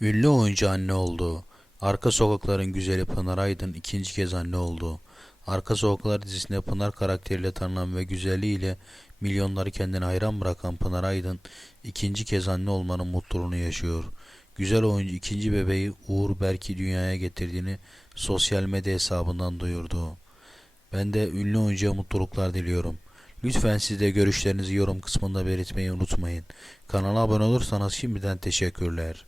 Ünlü oyuncu anne oldu. Arka Sokakların güzeli Pınar Aydın ikinci kez anne oldu. Arka Sokaklar dizisinde Pınar karakteriyle tanınan ve güzelliğiyle milyonları kendine hayran bırakan Pınar Aydın ikinci kez anne olmanın mutluluğunu yaşıyor. Güzel oyuncu ikinci bebeği Uğur Berk'i dünyaya getirdiğini sosyal medya hesabından duyurdu. Ben de ünlü oyuncuya mutluluklar diliyorum. Lütfen siz de görüşlerinizi yorum kısmında belirtmeyi unutmayın. Kanala abone olursanız şimdiden teşekkürler.